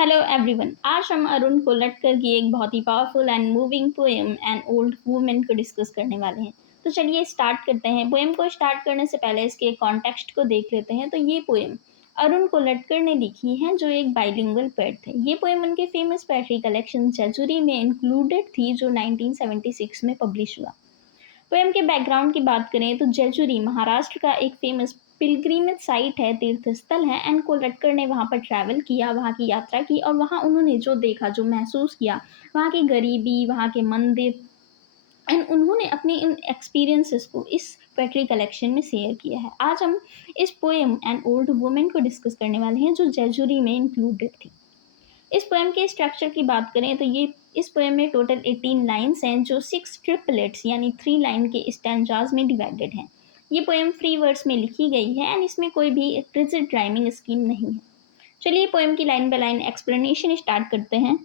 Hello everyone. आज हम अरुण कोलटकर की एक बहुत ही powerful and moving poem and old women को डिस्कस करने वाले हैं। तो चलिए स्टार्ट करते हैं। पोएम को स्टार्ट करने से पहले इसके कॉन्टेक्स्ट को देख लेते हैं। तो ये पोएम अरुण कोलटकर ने लिखी है, जो एक बाइलिंगुअल पोएट थे। ये पोएम उनके फेमस पोएट्री कलेक्शन जेजुरी में इंक्लूडेड थी, जो 1976 में पब्लिश हुआ। पोएम के बैकग्राउंड की बात करें तो जेजुरी महाराष्ट्र का एक फेमस पिलग्रिमेज साइट है, तीर्थ स्थल है। एंड कोलटकर ने वहाँ पर ट्रैवल किया, वहाँ की यात्रा की, और वहाँ उन्होंने जो देखा, जो महसूस किया, वहाँ की गरीबी, वहाँ के मंदिर, एंड उन्होंने अपने इन एक्सपीरियंसेस को इस पोएट्री कलेक्शन में शेयर किया है। आज हम इस पोएम एंड ओल्ड वुमेन को डिस्कस करने वाले हैं, जो जेजुरी में इंक्लूडेड थी। इस पोएम के स्ट्रक्चर की बात करें तो ये इस पोएम में टोटल 18 लाइन्स हैं, जो 6 ट्रिपलेट्स यानी 3 लाइन के स्टैंजाज में डिवाइडेड हैं। ये पोएम फ्री वर्ड्स में लिखी गई है एंड इसमें कोई भी रिजिड राइमिंग स्कीम नहीं है। चलिए पोएम की line by line explanation start करते हैं।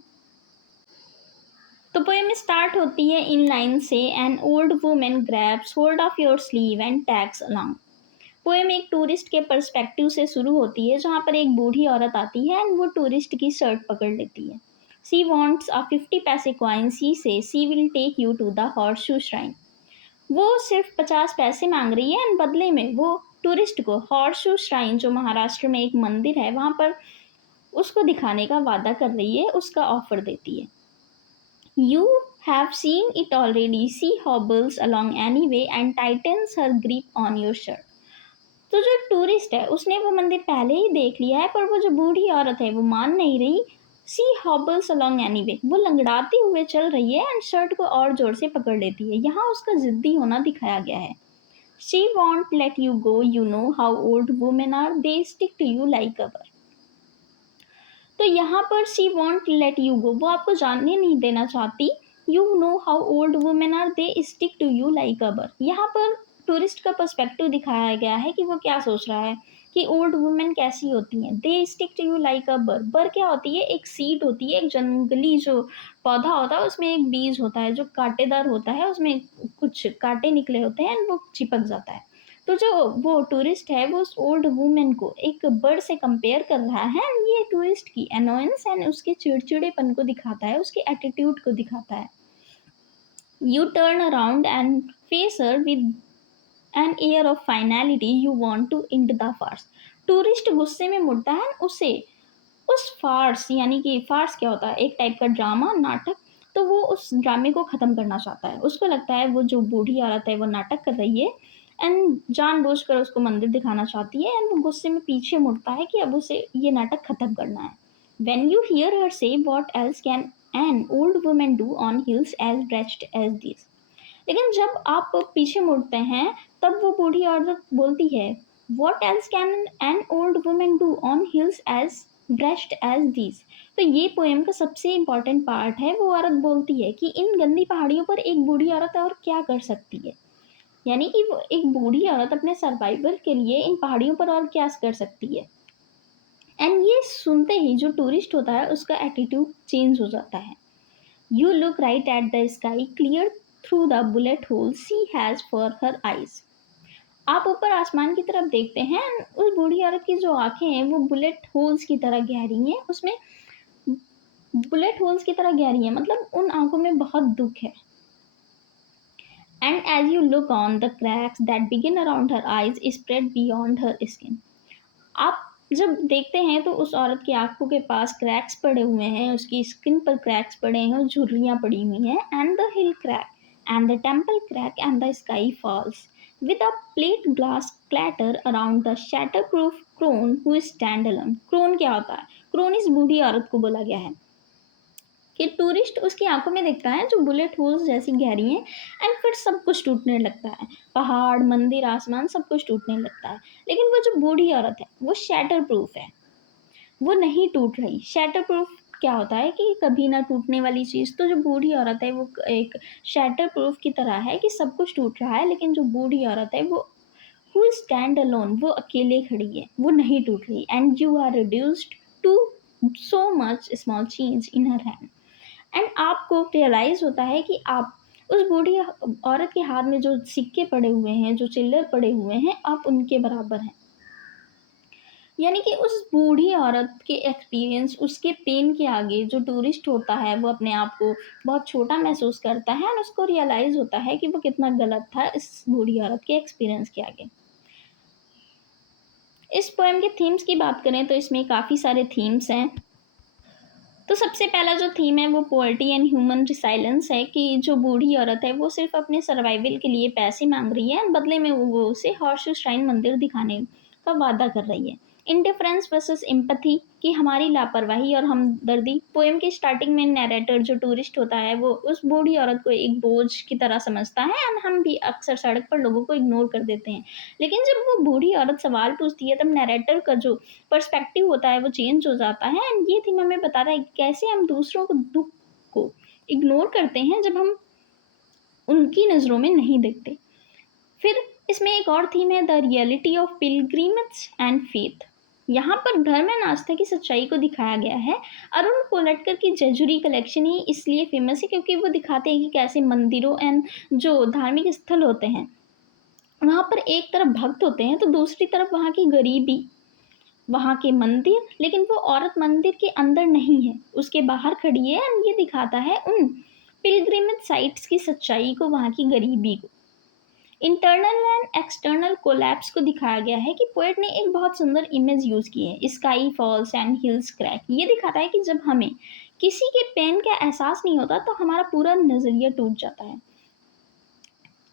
तो पोएम स्टार्ट होती है इन लाइन से, N old women grabs hold of your sleeve and tags along. Poem एक टूरिस्ट के पर्सपेक्टिव से शुरू होती है, जहाँ पर एक बूढ़ी औरत आती है एंड वो टूरिस्ट की शर्ट पकड़ लेती है। सी वॉन्ट्स अ 50 पैसे coin, she will take you to the horseshoe shrine. वो सिर्फ 50 पैसे मांग रही है एंड बदले में वो टूरिस्ट को हॉर्स शू श्राइन, जो महाराष्ट्र में एक मंदिर है, वहाँ पर उसको दिखाने का वादा कर रही है, उसका ऑफर देती है। You have seen it already. She hobbles along anyway and tightens her grip on your shirt. तो जो टूरिस्ट है उसने वो मंदिर पहले ही देख लिया है, पर वो जो बूढ़ी औरत है वो मान नहीं रही। सी हॉबल्स अलोंग एनीवे, वो लंगड़ाती हुए चल रही है एंड शर्ट को और जोर से पकड़ लेती है। यहाँ उसका जिद्दी होना दिखाया गया है। She won't let you go, you know how old women are, they stick to you like a burr. तो यहाँ पर she won't let you go, वो आपको जानने नहीं देना चाहती। You know how old women are, they stick to you like a burr. यहाँ पर टूरिस्ट का पर्सपेक्टिव दिखाया गया है कि वो क्या सोच रहा है कि ओल्ड वुमेन कैसी होती हैं। They stick to you like a burr. Burr क्या होती है? एक सीड होती है, एक जंगली जो पौधा होता है, उसमें एक बीज होता है जो कांटेदार होता है, उसमें कुछ कांटे निकले होते हैं एंड वो चिपक जाता है। तो जो वो टूरिस्ट है वो उस ओल्ड वुमेन को एक बर्ड से कंपेयर कर रहा है। ये टूरिस्ट की अनोयंस एंड उसके चिड़चिड़ेपन को दिखाता है, उसके एटीट्यूड को दिखाता है। You turn around and face her with an air of finality, you want to end the farce. Tourist गुस्से में मुड़ता है उसे उस फार्स, यानी कि फार्स क्या होता है? एक टाइप का ड्रामा, नाटक। तो वो उस ड्रामे को ख़त्म करना चाहता है। उसको लगता है वो जो बूढ़ी औरत है वो नाटक कर रही है एंड जानबूझकर उसको मंदिर दिखाना चाहती है, एंड वो गुस्से में पीछे मुड़ता है कि अब उसे ये नाटक ख़त्म करना है। When you hear her say what else can an old women do on hills as dressed as this. लेकिन जब आप पीछे मुड़ते हैं तब वो बूढ़ी औरत बोलती है, what else can an old women do on hills as dressed as these. तो ये पोएम का सबसे इम्पॉर्टेंट पार्ट है। वो औरत बोलती है कि इन गंदी पहाड़ियों पर एक बूढ़ी औरत और क्या कर सकती है, यानी कि वो एक बूढ़ी औरत अपने सर्वाइवल के लिए इन पहाड़ियों पर और क्या कर सकती है। एंड ये सुनते ही जो टूरिस्ट होता है उसका एटीट्यूड चेंज हो जाता है। You look right at the sky clear through the bullet hole she has for her eyes. आप ऊपर आसमान की तरफ देखते हैं, उस बूढ़ी औरत की जो आंखें हैं वो बुलेट होल्स की तरह गहरी हैं, उसमें बुलेट होल्स की तरह गहरी हैं, मतलब उन आंखों में बहुत दुख है। And as you look on the cracks that begin around her eyes spread beyond her skin. आप जब देखते हैं तो उस औरत की आंखों के पास क्रैक्स पड़े हुए हैं, उसकी स्किन पर क्रैक्स पड़े हैं, झुर्रियाँ पड़ी हुई हैं। And the hill crack and the temple crack and the sky falls with a plate glass clatter around the shatterproof crone who stand alone। Crone क्या होता है? क्रोन इस बूढ़ी औरत को बोला गया है कि टूरिस्ट उसकी आंखों में देखता है जो बुलेट होल्स जैसी गहरी हैं, एंड फिर सब कुछ टूटने लगता है। पहाड़, मंदिर, आसमान, सब कुछ टूटने लगता है। लेकिन वो जो बूढ़ी औरत है वो शैटर प्रूफ है, वो नहीं टूट रही। शैटर प्रूफ क्या होता है कि कभी ना टूटने वाली चीज़। तो जो बूढ़ी औरत है वो एक शैटर प्रूफ की तरह है कि सब कुछ टूट रहा है, लेकिन जो बूढ़ी औरत है वो हु स्टैंड अलोन, वो अकेले खड़ी है, वो नहीं टूट रही। And you are reduced to so much small change in her hand. And आपको रियलाइज़ होता है कि आप उस बूढ़ी औरत के हाथ में जो सिक्के पड़े हुए हैं, जो चिल्लर पड़े हुए हैं, आप उनके बराबर हैं। यानी कि उस बूढ़ी औरत के एक्सपीरियंस, उसके पेन के आगे जो टूरिस्ट होता है वो अपने आप को बहुत छोटा महसूस करता है और उसको रियलाइज़ होता है कि वो कितना गलत था इस बूढ़ी औरत के एक्सपीरियंस के आगे। इस पोएम के थीम्स की बात करें तो इसमें काफ़ी सारे थीम्स हैं। तो सबसे पहला जो थीम है वो पॉवर्टी एंड ह्यूमन रिसाइलेंस है कि जो बूढ़ी औरत है वो सिर्फ अपने सर्वाइवल के लिए पैसे मांग रही है, बदले में वो उसे हॉर्स श्राइन मंदिर दिखाने का वादा कर रही है। इंडिफरेंस वर्सेस एम्पैथी कि हमारी लापरवाही और हमदर्दी। पोएम की स्टार्टिंग में नैरेटर जो टूरिस्ट होता है वो उस बूढ़ी औरत को एक बोझ की तरह समझता है एंड हम भी अक्सर सड़क पर लोगों को इग्नोर कर देते हैं। लेकिन जब वो बूढ़ी औरत सवाल पूछती है तब नैरेटर का जो पर्सपेक्टिव होता है वो चेंज हो जाता है एंड ये थीम हमें बता रहा है कि कैसे हम दूसरों को दुख को इग्नोर करते हैं जब हम उनकी नज़रों में नहीं देखते। फिर इसमें एक और थीम है the reality of pilgrimage and faith. यहाँ पर धर्म एंड आस्था की सच्चाई को दिखाया गया है। अरुण कोलटकर की जयझुरी कलेक्शन ही इसलिए फेमस है क्योंकि वो दिखाते हैं कि कैसे मंदिरों एंड जो धार्मिक स्थल होते हैं वहाँ पर एक तरफ भक्त होते हैं तो दूसरी तरफ वहाँ की गरीबी, वहाँ के मंदिर, लेकिन वो औरत मंदिर के अंदर नहीं है, उसके बाहर खड़ी है एंड ये दिखाता है उन पिलग्रिमेज साइट्स की सच्चाई को, वहाँ की गरीबी को। इंटरनल एंड एक्सटर्नल कोलैप्स को दिखाया गया है कि पोएट ने एक बहुत सुंदर इमेज यूज़ की है, sky falls and hills crack. ये दिखाता है कि जब हमें किसी के पेन का एहसास नहीं होता तो हमारा पूरा नज़रिया टूट जाता है,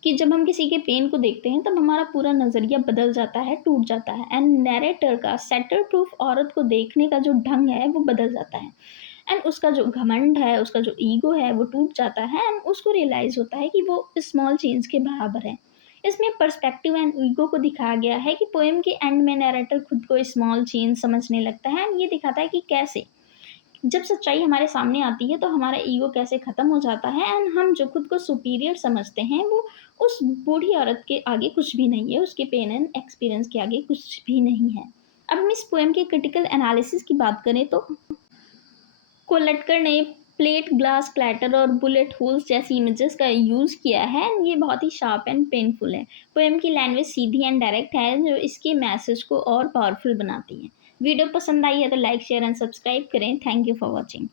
कि जब हम किसी के पेन को देखते हैं तब हमारा पूरा नज़रिया बदल जाता है, टूट जाता है एंड नैरेटर का सेटर प्रूफ औरत को देखने का जो ढंग है वो बदल जाता है एंड उसका जो घमंड है, उसका जो ईगो है वो टूट जाता है एंड उसको रियलाइज़ होता है कि वो स्मॉल चेंज के बराबर है। इसमें पर्सपेक्टिव एंड ईगो को दिखाया गया है कि पोएम के एंड में नैरेटर खुद को स्मॉल चेंज समझने लगता है एंड ये दिखाता है कि कैसे जब सच्चाई हमारे सामने आती है तो हमारा ईगो कैसे ख़त्म हो जाता है एंड हम जो खुद को सुपीरियर समझते हैं वो उस बूढ़ी औरत के आगे कुछ भी नहीं है, उसके पेन एंड एक्सपीरियंस के आगे कुछ भी नहीं है। अब हम इस पोएम के क्रिटिकल एनालिसिस की बात करें तो कोलटकर ने प्लेट ग्लास क्लैटर और बुलेट होल्स जैसी इमेजेस का यूज़ किया है एंड ये बहुत ही शार्प एंड पेनफुल है। पोएम की लैंग्वेज सीधी एंड डायरेक्ट है जो इसके मैसेज को और पावरफुल बनाती है। वीडियो पसंद आई है तो लाइक शेयर एंड सब्सक्राइब करें। Thank you for watching.